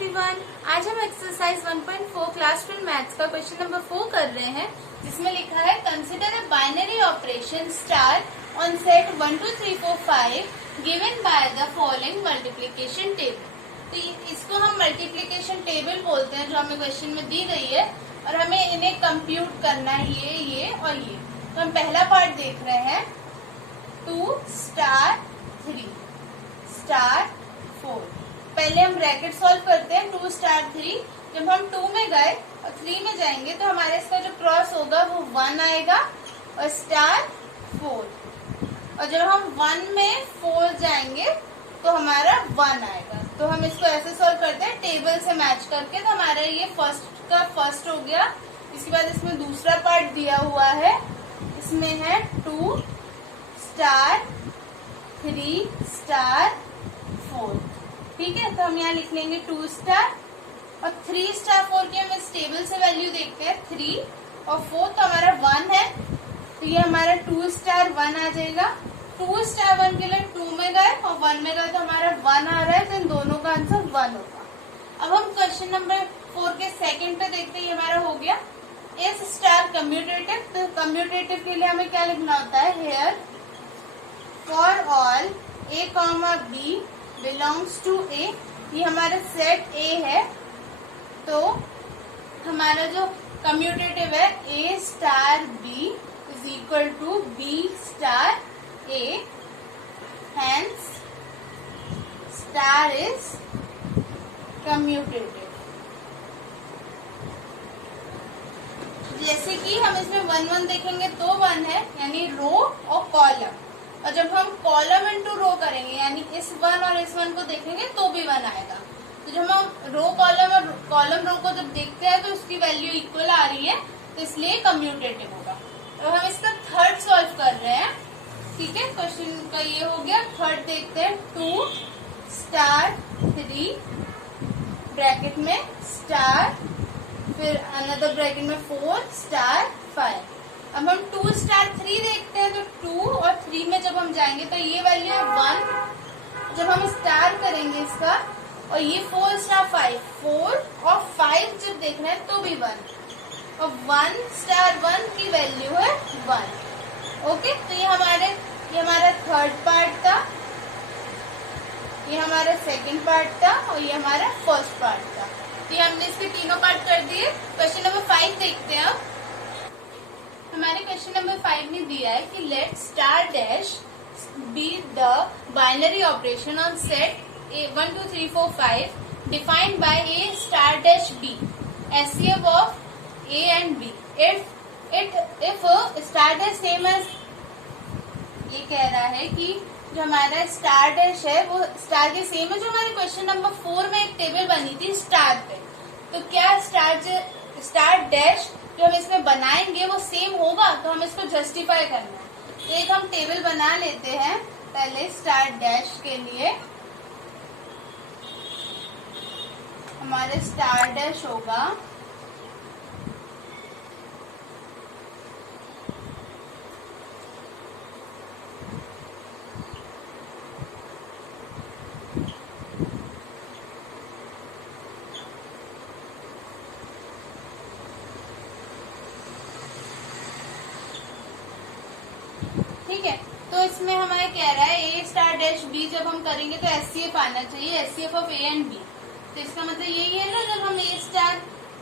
Everyone, आज हम exercise 1.4 class 12 maths का क्वेश्चन नंबर 4 कर रहे हैं, जिसमें लिखा है consider a binary operation star on set 1 2 3 4 5 given by the following multiplication table. तो इसको हम मल्टीप्लिकेशन टेबल बोलते हैं, जो हमें क्वेश्चन में दी गई है और हमें इन्हें कंप्यूट करना है, ये और ये। तो हम पहला पार्ट देख रहे हैं 2 स्टार 3 स्टार 4। पहले हम ब्रैकेट सॉल्व करते हैं 2 स्टार 3। जब हम 2 में गए और 3 में जाएंगे तो हमारे इसका जो क्रॉस होगा वो 1 आएगा और स्टार 4। और जब हम 1 में 4 जाएंगे तो हमारा 1 आएगा। तो हम इसको ऐसे सॉल्व करते हैं टेबल से मैच करके। तो हमारा ये फर्स्ट का फर्स्ट हो गया। इसके बाद इसमें दूसरा पार्ट दिया हुआ है, इसमें है 2 स्टार 3 स्टार 4। ठीक है, तो हम यहाँ लिख लेंगे 2 स्टार और 3 स्टार 4 की हम इस टेबल से वैल्यू देखते हैं 3 और 4, तो हमारा 1 है। तो ये हमारा 2 स्टार 1 आ जाएगा। 2 स्टार 1 के लिए 2 में गए और 1 में गए तो हमारा 1 आ रहा है, तो इन दोनों का आंसर 1 होगा। अब हम क्वेश्चन नंबर 4 के सेकंड पे देखते हैं, ये हमारा हो गया इस स्टार कम्यूटेटिव। तो कम्यूटेटिव के लिए हमें क्या लिखना होता है, here for all a comma b belongs to A. ये हमारा सेट ए है, तो हमारा जो कम्यूटेटिव है a star b is equal to b star a, hence star is commutative. जैसे कि हम इसमें 1 1 देखेंगे तो 1 है, यानी रो और कॉलम। और जब हम कॉलम इनटू रो करेंगे, यानी इस 1 और इस 1 को देखेंगे तो भी 1 आएगा। तो जब हम रो कॉलम और कॉलम रो को जब देखते हैं तो उसकी वैल्यू इक्वल आ रही है, तो इसलिए कम्यूटेटिव होगा। तो हम इसका थर्ड सॉल्व कर रहे हैं। ठीक है, क्वेश्चन का ये हो गया। थर्ड देखते हैं 2 स्टार 3 ब्रैकेट में स्टार, फिर अनदर ब्रैकेट में 4 स्टार 5। अब हम 2 स्टार 3 देखते हैं, तो 2 और 3 में जब हम जाएंगे तो ये वैल्यू है 1। जब हम स्टार करेंगे इसका, और ये 4 स्टार 5, 4 और 5 जब देख रहे हैं तो भी 1, और 1 स्टार 1 की वैल्यू है 1। ओके, तो ये हमारा थर्ड पार्ट था, ये हमारा सेकंड पार्ट था और ये हमारा फर्स्ट पार्ट था। तो ये हमने इसके तीनों पार्ट कर दिए। क्वेश्चन नंबर 5 देखते हैं। अब हमारे क्वेश्चन नंबर 5 ने दिया है कि let star dash be the binary operation on set 1 2 3 4 5 defined by a star dash b, HCF of a and b if star dash same as. ये कह रहा है कि जो हमारा स्टार डैश है वो स्टार के सेम है जो हमारे क्वेश्चन नंबर 4 में एक टेबल बनी थी स्टार पे। तो क्या स्टार डैश जो हम इसमें बनाएंगे वो सेम होगा, तो हम इसको जस्टिफाई करना है। तो एक हम टेबल बना लेते हैं पहले स्टार डैश के लिए। हमारे स्टार डैश होगा ठीक है। तो इसमें हमें कह रहा है ए स्टार डैश बी जब हम करेंगे तो एचसीएफ आना चाहिए, HCF of a and b. तो इसका मतलब यही है ना, जब हम ए स्टार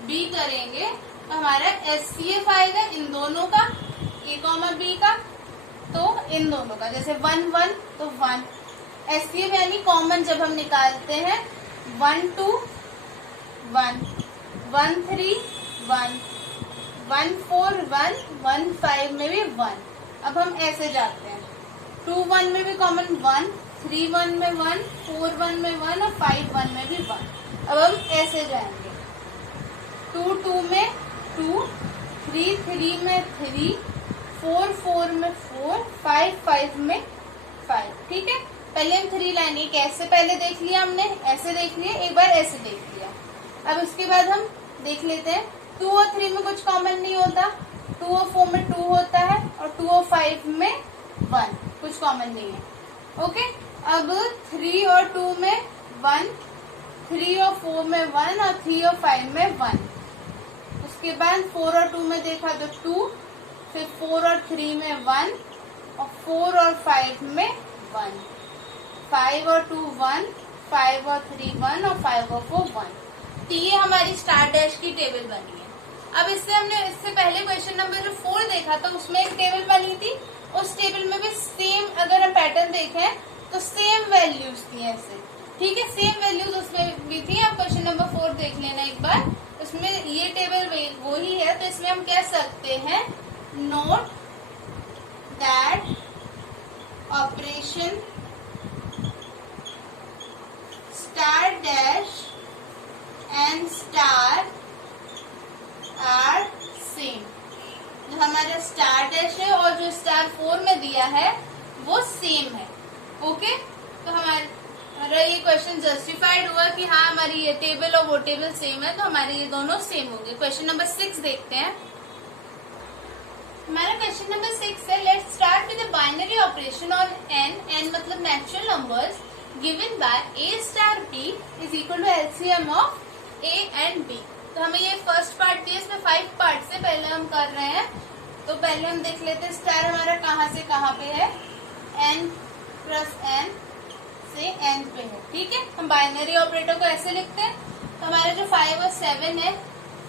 बी करेंगे तो हमारा एचसीएफ आएगा इन दोनों का, ए कॉमा बी का, तो इन दोनों का। जैसे 1 1 तो 1 एचसीएफ यानी कॉमन जब हम निकालते हैं 1 2 1 1 3 1 1 4 1 1 5 में भी 1। अब हम ऐसे जाते हैं 2 1 में भी कॉमन 1, 3 1 में 1, 4 1 में 1 और 5 1 में भी 1। अब हम ऐसे जाएंगे 2 2 में 2, 3 3 में 3, 4 4 में 4, 5 5 में 5। ठीक है, पहले हम 3 लाइन एक ऐसे पहले देख लिया हमने, ऐसे देख लिया, एक बार ऐसे देख लिया। अब उसके बाद हम देख लेते हैं 2 और 3 में कुछ कॉमन नहीं होता, 2 और 4 में 2 होता है और 2 और 5 में 1, कुछ कॉमन नहीं है। ओके, अब 3 और 2 में 1, 3 और 4 में 1 और 3 और 5 में 1। उसके बाद 4 और 2 में देखा तो 2, फिर 4 और 3 में 1 और 4 और 5 में 1। 5 और 2 1, 5 और 3 1 और 5 और 4 1। तो ये हमारी स्टार डैश की टेबल बनी है। अब इससे पहले क्वेश्चन नंबर जो 4 देखा था उसमें एक टेबल बनी थी, उस टेबल में भी सेम अगर हम पैटर्न देखें तो सेम वैल्यूज थी ऐसे, ठीक है, सेम वैल्यूज उसमें भी थी। अब क्वेश्चन नंबर 4 देख लेना एक बार, उसमें ये टेबल वही है, तो इसमें हम कह सकते हैं note that operation star dash and star are same. जो हमारा स्टार डैश है और जो स्टार 4 में दिया है वो सेम है। ओके, तो हमारा ये क्वेश्चन जस्टिफाइड हुआ कि हाँ हमारी ये टेबल और वो टेबल सेम है, तो हमारे ये दोनों सेम हो गए। क्वेश्चन नंबर 6 देखते हैं। हमारा क्वेश्चन नंबर 6 है, let's start with binary operation on n मतलब natural numbers given by a star b is equal to LCM of a and b। तो हमें ये फर्स्ट पार्ट दिया, इसमें 5 पार्ट से पहले हम कर रहे हैं। तो पहले हम देख लेते हैं स्टार हमारा कहाँ से कहाँ पे है, n प्लस n से n पे है, ठीक है। हम बाइनरी ऑपरेटर को ऐसे लिखते हैं। तो हमारा जो 5 और 7 है,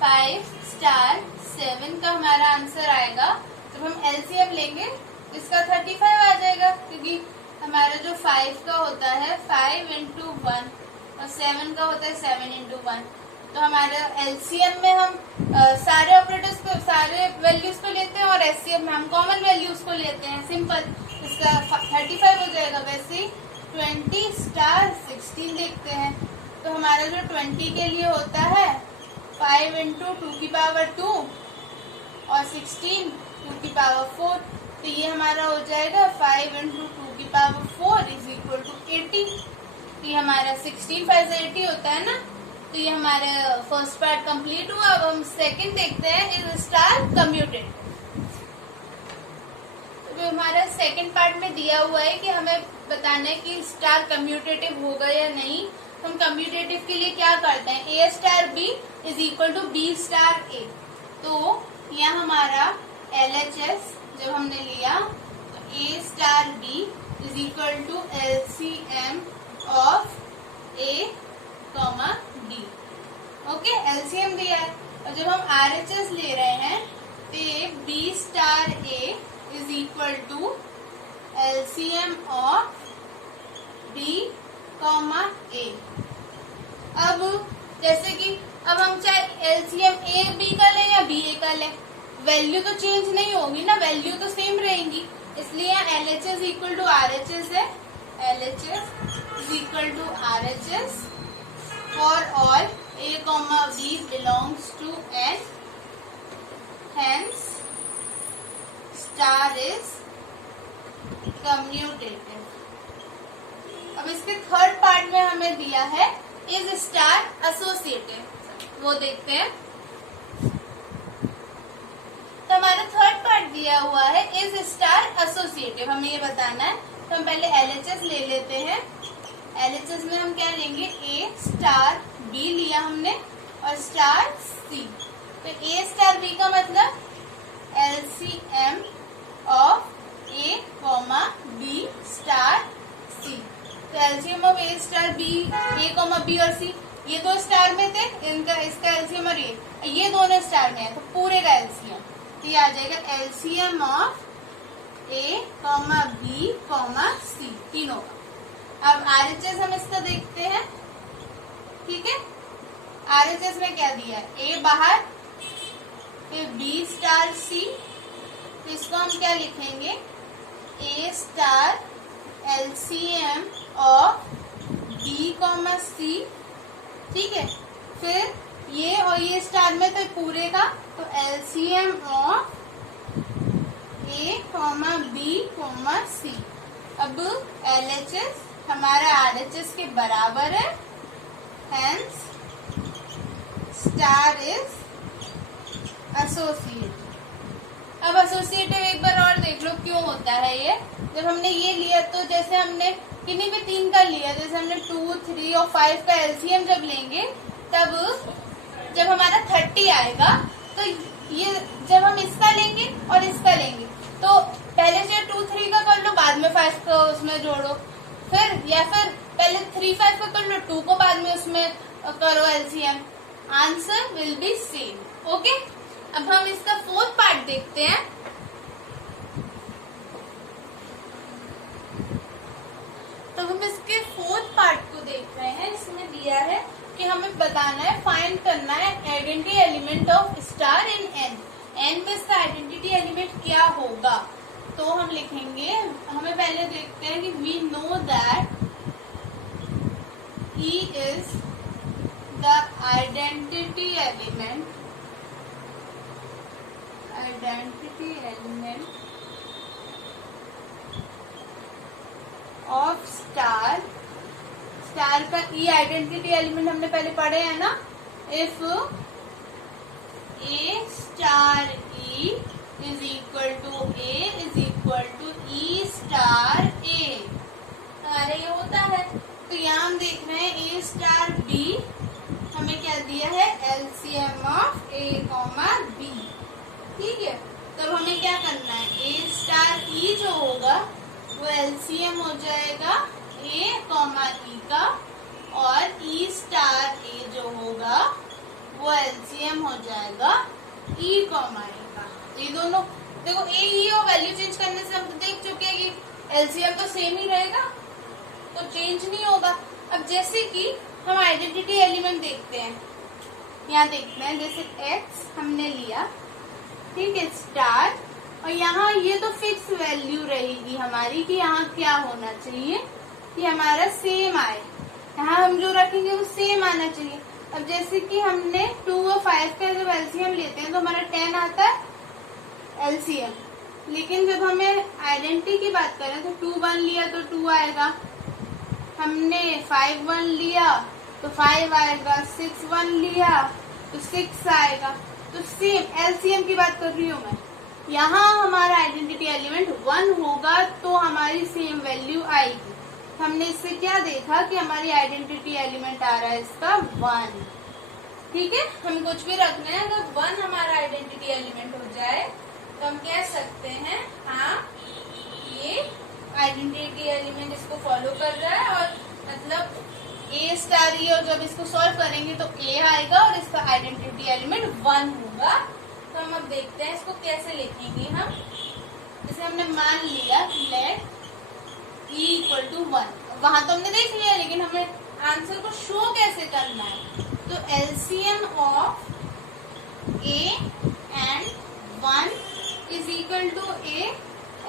5 स्टार 7 का हमारा आंसर आएगा। जब हम एलसीएम लेंगे इसका 35 आ जाएगा, क्योंकि हमारा जो 5 का होता है 5 इंटू 1 और 7 का होता है 7 इंटू 1। तो हमारे एलसीएम में हम सारे ऑपरेटर्स को, सारे वैल्यूज को लेते हैं और एचसीएफ में हम कॉमन वैल्यूज को लेते हैं। सिंपल, इसका 35 हो जाएगा। वैसे 20 स्टार 16 देखते हैं। तो हमारा जो 20 के लिए होता है 5 इंटू 2 की पावर 2 और 16 2 की पावर 4। तो ये हमारा हो जाएगा 5 इंटू 2 की पावर 4 इज इक्वल टू 80। तो ये हमारा 16 5 से 80 होता है ना। तो ये हमारे फर्स्ट पार्ट कंप्लीट हुआ। अब हम सेकंड देखते हैं, इज स्टार कम्यूटेड। तो हमारा सेकंड पार्ट में दिया हुआ है कि हमें बताना है कि स्टार कम्यूटेटिव होगा या नहीं। तो हम कम्यूटेटिव के लिए क्या करते हैं, A star B is equal to B star A. तो यह हमारा LHS जब हमने लिया तो A star B is equal to LCM of A comma D. Okay, LCM दिया है। और जब हम RHS ले रहे हैं तो B star A is equal to LCM of B comma A. अब जैसे कि अब हम चाहे एलसीएम ए बी का लें या बी ए का लें, वैल्यू तो चेंज नहीं होगी ना, वैल्यू तो सेम रहेंगी। इसलिए LHS इक्वल टू RHS है। LHS is equal to RHS for all a comma b belongs to n, hence star is commutative। अब इसके थर्ड पार्ट में हमें दिया है is star associative, वो देखते हैं। तो हमारा थर्ड पार्ट दिया हुआ है is star associative, हमें ये बताना है। तो हम पहले LHS ले लेते हैं। LHS में हम क्या लेंगे, A स्टार B लिया हमने और स्टार C। तो A स्टार B का मतलब LCM of A comma B star C। तो LCM of A star B, A comma B और C, ये दो स्टार में थे, इनका इसका LCM और ये दोनों स्टार में है, तो पूरे का LCM। तो ये आ जाएगा LCM of A comma B comma C, तीनों का। अब RHS हम इसका देखते हैं, ठीक है। RHS में क्या दिया है, A बाहर, फिर B स्टार C। तो इसको हम क्या लिखेंगे, A star LCM of B comma C, ठीक है। फिर ये और ये स्टार में तो पूरे का, तो LCM of A comma B comma C। अब LHS हमारा RHS के बराबर है, hence स्टार इज एसोसिएटेड। अब एसोसिएटिव एक बार और देख लो क्यों होता है ये। जब हमने ये लिया तो जैसे हमने किन्हीं भी 3 का लिया, जैसे हमने 2, 3 और 5 का एलसीएम जब लेंगे तब जब हमारा 30 आएगा तो ये जब हम इसका लेंगे और इसका लेंगे तो पहले से 2, 3 का कर लो, बाद में 5 का उसमें जोड़ो, फिर या फिर पहले 3, 5 का कर लो, 2 को बाद में उसमें करो LCM, answer will be same. Okay, अब हम इसका 4th पार्ट देखते हैं। तो हम इसके 4th पार्ट को देख रहे हैं। इसमें दिया है कि हमें बताना है, फाइंड करना है identity element of star in n. N में इसका आइडेंटिटी एलिमेंट क्या होगा। तो हम लिखेंगे, हमें पहले देखते हैं कि we know that E is the identity element of star। Star का E आइडेंटिटी एलिमेंट हमने पहले पढ़े हैं ना। If A star E is equal to A is equal to E star A। अरे ये होता है, तो यहाँ हम देख रहे हैं A स्टार B, हमें क्या दिया है, एलसीएम ऑफ A, B। ठीक है, तब हमें क्या करना है, A स्टार E जो होगा वो एलसीएम हो जाएगा A, E का, और E स्टार A जो होगा वो एलसीएम हो जाएगा E, A का। ये दोनों देखो, A, E और वैल्यू चेंज करने से हम तो देख चुके हैं कि एलसीएम तो सेम ही रहेगा, तो चेंज नहीं होगा। अब जैसे कि हम आइडेंटिटी एलिमेंट देखते हैं, यहाँ देखते हैं जैसे x हमने लिया, ठीक है, स्टार, और यहाँ ये तो फिक्स वैल्यू रहेगी हमारी कि यहाँ क्या होना चाहिए कि हमारा सेम आए। यहाँ हम जो रखेंगे वो सेम आना चाहिए। अब जैसे कि हमने 2 और 5 का जब एलसीएम लेते हैं तो हमारा 10 आता है एलसीएम, लेकिन जब हमें आइडेंटिटी की बात करें तो 2 1 लिया तो 2 आएगा, हमने 5 1 लिया तो 5 आएगा, 6 1 लिया तो 6 आएगा। तो सेम एलसीएम की बात कर रही हूँ मैं। यहाँ हमारा आइडेंटिटी एलिमेंट 1 होगा तो हमारी सेम वैल्यू आएगी। हमने इससे क्या देखा कि हमारी आइडेंटिटी एलिमेंट आ रहा है इसका 1। ठीक है, हम कुछ भी रखना है, अगर 1 हमारा आइडेंटिटी एलिमेंट हो जाए तो हम कह सकते हैं हाँ ये आइडेंटिटी एलिमेंट इसको फॉलो कर रहा है, और मतलब A स्टार E, और जब इसको सॉल्व करेंगे तो A आएगा और इसका आइडेंटिटी एलिमेंट 1 होगा। तो हम अब देखते हैं इसको कैसे लिखेंगे हम। जैसे हमने मान लिया लेट E इक्वल टू 1, वहां तो हमने देख लिया, लेकिन हमें आंसर को शो कैसे करना है। तो LCM of A and 1 is equal to A,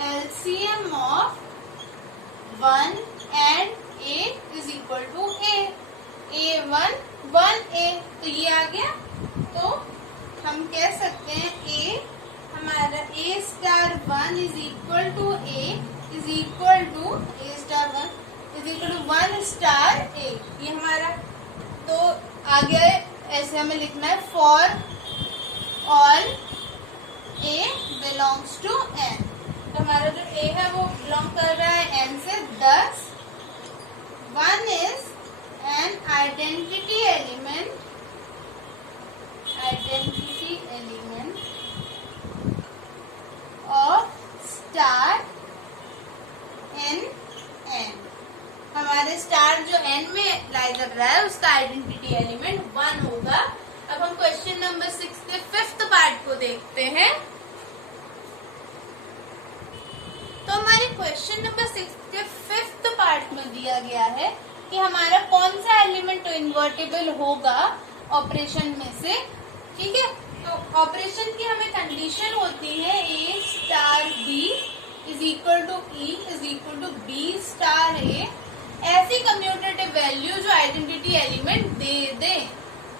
LCM of 1 and A is equal to A, A1 1A, तो ये आ गया। तो हम कह सकते हैं A हमारा A star 1 is equal to A is equal to A star 1 is equal to 1 star A। ये हमारा तो आ गया है, ऐसे हमें लिखना है for all A belongs to N। तो हमारा जो A है वो बिलोंग कर रहा है N से, 10 1 is an identity element of star in N। हमारे स्टार जो N में लाई कर रहा है उसका आइडेंटिटी एलिमेंट 1 होगा। अब हम क्वेश्चन नंबर 6 के 5th पार्ट को देखते हैं। तो हमारे क्वेश्चन नंबर 6 के 5th पार्ट में दिया गया है कि हमारा कौन सा एलिमेंट इन्वर्टेबल होगा ऑपरेशन में से। ठीक है, तो ऑपरेशन की हमें कंडीशन होती है A star B is equal to E is equal to B star A। ऐसी कम्यूटेटिव वैल्यू जो आइडेंटिटी एलिमेंट दे दे,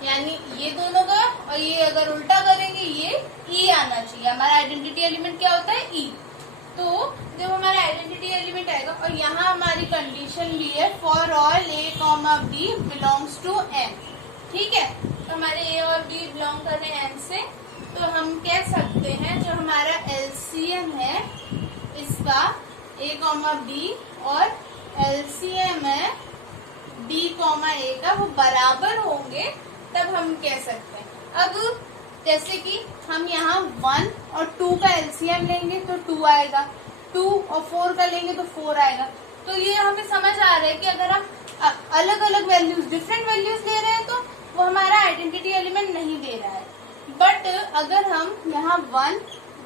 यानी ये दोनों का, और ये अगर उल्टा करेंगे ये E आना चाहिए। हमारा आइडेंटिटी एलिमेंट क्या होता है, E। तो जब हमारा आइडेंटिटी एलिमेंट आएगा, और यहाँ हमारी कंडीशन भी है for all A, B belongs to N। ठीक है, तो हमारे ए और बी बिलोंग कर रहे हैं एन से, तो हम कह सकते हैं जो हमारा एलसीएम है इसका ए कॉमा बी और एलसीएम है बी कॉमा ए का वो बराबर होंगे, तब हम कह सकते हैं। अब जैसे कि हम यहाँ 1 और 2 का एलसीएम लेंगे तो 2 आएगा, 2 और 4 का लेंगे तो 4 आएगा। तो ये हमें समझ आ रहा है कि अगर हम अलग अलग वैल्यूज डिफरेंट वैल्यूज ले रहे हैं तो वो हमारा आइडेंटिटी एलिमेंट नहीं दे रहा है। बट अगर हम यहाँ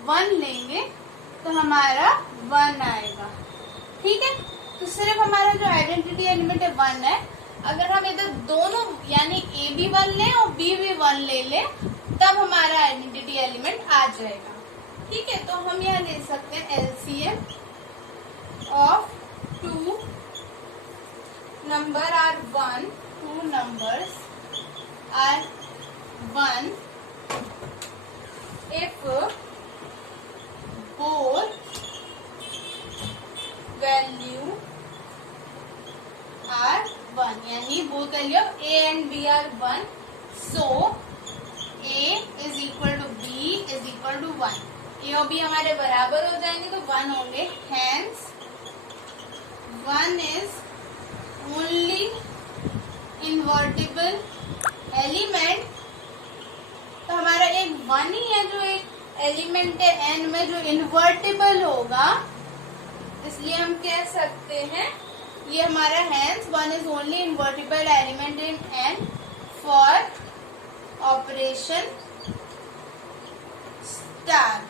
1 लेंगे तो हमारा 1 आएगा। ठीक है, तो सिर्फ हमारा जो आइडेंटिटी एलिमेंट है 1 है। अगर हम इधर दोनों यानी ए भी 1 लें और बी भी 1 ले लें तब हमारा आइडेंटिटी एलिमेंट आ जाएगा। ठीक है, तो हम यहाँ ले सकते हैं LCM of 2 number are 1, 2 numbers are 1 if both value are 1, यानी both value of a and b are 1, so a is equal to b is equal to 1। a और b हमारे बराबर हो जाएंगे तो 1 होंगे, hence 1 is only invertible element। तो हमारा एक 1 ही है जो एक एलिमेंट है n में जो इन्वर्टिबल होगा, इसलिए हम कह सकते हैं ये हमारा hence 1 is only invertible element in n for operation star.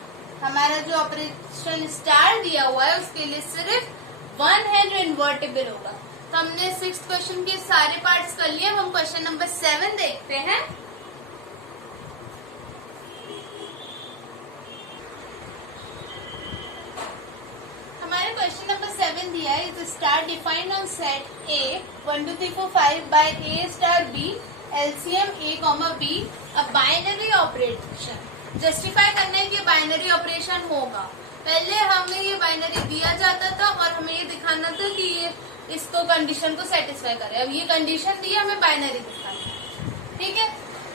हमारा जो ऑपरेशन स्टार दिया हुआ है उसके लिए सिर्फ 1 है जो इन्वर्टिबल होगा। तो हमने 6th क्वेश्चन के सारे पार्ट्स कर लिए। हम क्वेश्चन नंबर 7 देखते हैं। हमारे क्वेश्चन नंबर 7 दिया है, is star defined on set a 1 2 3 4 5 by a star b LCM a comma b a binary operation. Justify करना है कि बाइनरी ऑपरेशन होगा। पहले हमें ये बाइनरी दिया जाता था और हमें ये दिखाना था कि ये इसको कंडीशन को सेटिस्फाई करे। अब ये कंडीशन दी है, हमें बाइनरी दिखाना है। ठीक है,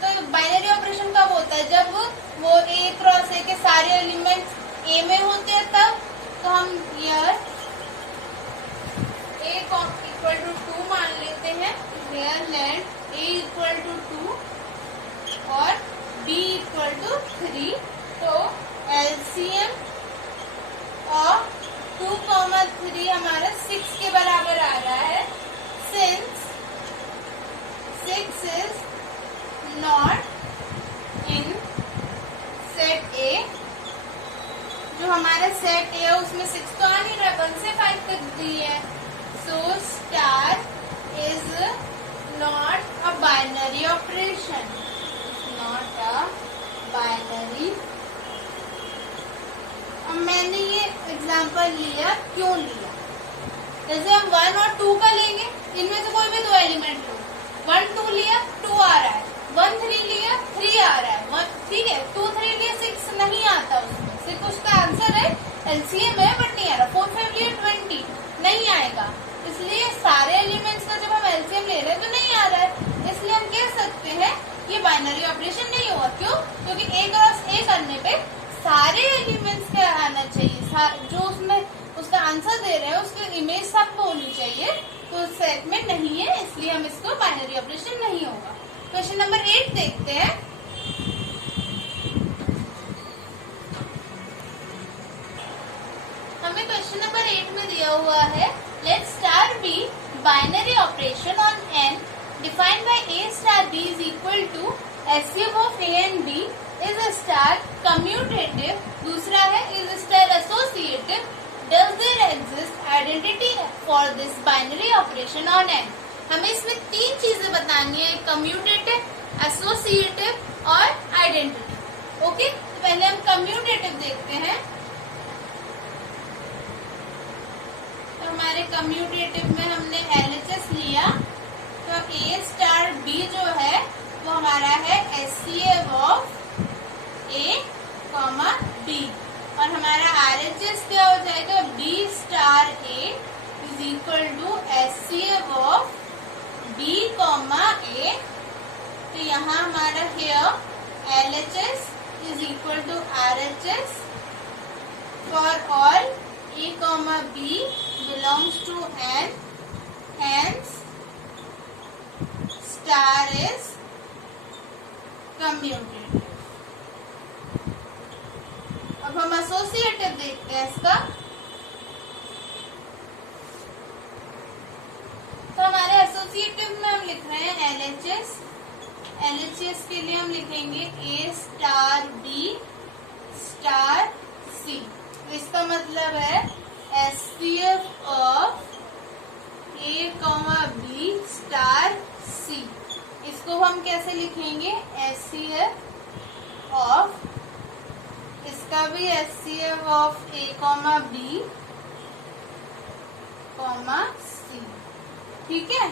तो बाइनरी ऑपरेशन कब होता है? जब वो ए क्रॉस ए के सारे एलिमेंट्स ए में होते हैं तब। तो हम यहाँ ए इक्वल टू 2 मान लेते हैं, here land a equal to 2 और बी इक्वल टू 3। तो एलसीएम और 2,3 हमारा 6 के बराबर आ रहा है, since 6 is not in set ए। जो हमारा सेट ए है उसमें 6 तो आ नहीं रहा, 1 से 5 तक दी है। So star is not a binary operation, not a binary. अब मैंने ये एग्जांपल लिया, क्यों लिया? जैसे हम 1 और 2 का लेंगे, इनमें से कोई भी 2 एलिमेंट लो। 1 2 लिया 2 आ रहा है, 1 3 लिया 3 आ रहा है, ठीक है। 2 3 लिया 6 नहीं आता, उसमें सिर्फ उसका आंसर है एलसीएम है बट नहीं आ रहा। 4 5 लिया 20 नहीं आएगा, इसलिए सारे एलिमेंट्स का जब हम एलसीएम ले रहे हैं तो नहीं आ रहा है। इसलिए हम कह सकते हैं ये बाइनरी ऑपरेशन नहीं हुआ। क्यों? क्योंकि ए क्रॉस ए करने पे सारे एलिमेंट्स का आना चाहिए, जो उसमें उसका आंसर दे रहे हैं उसकी इमेज सबको होनी चाहिए, तो सेट में नहीं है, इसलिए हम इसको बाइनरी ऑपरेशन नहीं होगा। क्वेश्चन नंबर 8 देखते हैं। हमें क्वेश्चन नंबर 8 में दिया हुआ है, let star b binary operation on N defined by a star B is equal to HCF of a and b is a star commutative. दूसरा है is star associative. Does there exist identity for this binary operation on N. हमें इसमें 3 चीजें बतानी है, commutative, associative और identity. Okay, तो पहले हम कम्यूटेटिव देखते हैं। तो हमारे कम्यूटेटिव में हमने एलएचएस लिया, तो ए स्टार बी जो है वो हमारा है HCF of A comma B, और हमारा आरएचएस क्या हो जाएगा? B star A is equal to HCF of B comma A तो यहाँ हमारा here LHS is equal to RHS for all A, B belongs to N, hence star is commutative. अब हम एसोसिएटिव देखते हैं इसका। तो हमारे एसोसिएटिव में हम लिख रहे हैं LHS। LHS के लिए हम लिखेंगे A star B star C। तो इसका मतलब है SCF of A, B star C। इसको हम कैसे लिखेंगे? SCF ऑफ, इसका भी SCF of A, B, C। ठीक है,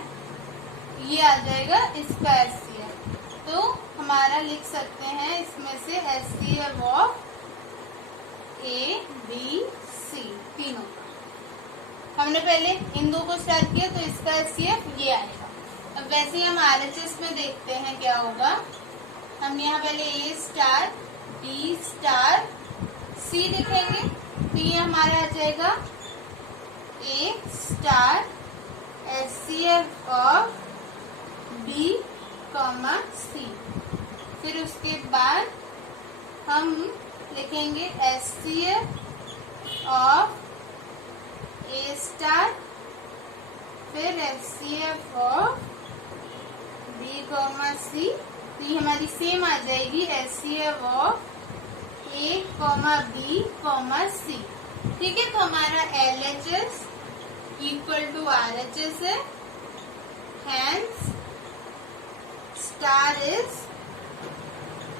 ये आ जाएगा इसका SCF। तो हमारा लिख सकते हैं इसमें से SCF of A, B, C तीनों का। हमने पहले इन दो को स्टार्ट किया तो इसका SCF ये आएगा। अब वैसे ही हम RHS में देखते हैं क्या होगा। हम यहाँ पहले A star B star C लिखेंगे तो ये हमारा आ जाएगा A star SCF of B, C। फिर उसके बाद हम लिखेंगे SCF ऑफ A स्टार, फिर SCF ऑफ B, C। तो ये हमारी सेम आ जाएगी SCF of A, B, C। ठीक है, तो हमारा LHS इक्वल टू RHS है, hence स्टार इज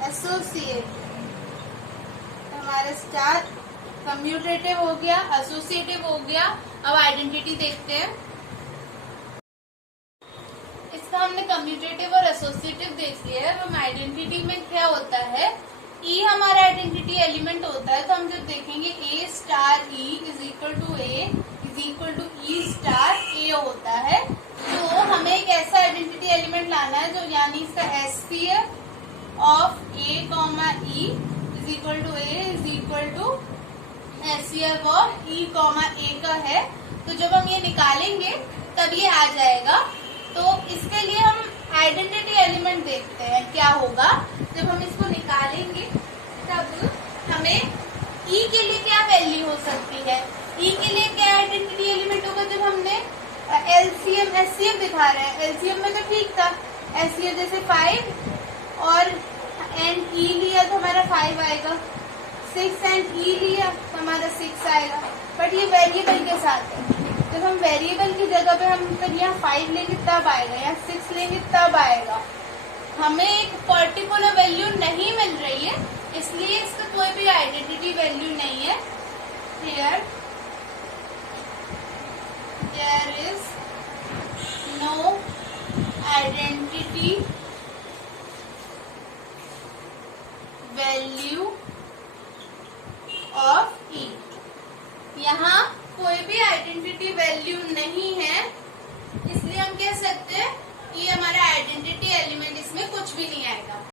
एसोसिएटिव। हमारा स्टार कम्यूटेटिव हो गया, एसोसिएटिव हो गया। अब आइडेंटिटी देखते हैं। इसका हमने कम्यूटेटिव और एसोसिएटिव देख लिया है। हम आइडेंटिटी में क्या होता है, E हमारा आइडेंटिटी एलिमेंट होता है। तो हम जब देखेंगे A star E is equal to A is equal to E star A होता है। तो हमें एक ऐसा आइडेंटिटी एलिमेंट लाना है जो यानी इसका SCF of A, E is equal to A is equal to SCF of E, A का है। तो जब हम ये निकालेंगे तब ये आ जाएगा। तो इसके लिए हम आइडेंटिटी एलिमेंट देखते हैं क्या होगा। जब हम इसको निकालेंगे तब हमें E के लिए क्या वैल्यू हो सकती है। E के लिए क्या आइडेंटिटी एलिमेंट होगा। जब हमने LCM SCF दिखा रहे हैं, LCM में तो ठीक था, SCF जैसे 5 और एंड E लिया तो हमारा 5 आएगा, 6 एंड E लिया तो हमारा 6 आएगा। बट ये वेरिएबल के साथ है। जब हम वेरिएबल की जगह पे हम फिर यहाँ 5 लेंगे तब आएगा, यहाँ 6 लेंगे तब आएगा। हमें एक पर्टिकुलर वैल्यू नहीं मिल रही है, इसलिए इसका कोई भी आइडेंटिटी वैल्यू नहीं है। Here there is no identity value of E। यहाँ कोई भी आइडेंटिटी वैल्यू नहीं है, इसलिए हम कह सकते हैं ये हमारा आइडेंटिटी एलिमेंट, इसमें कुछ भी नहीं आएगा।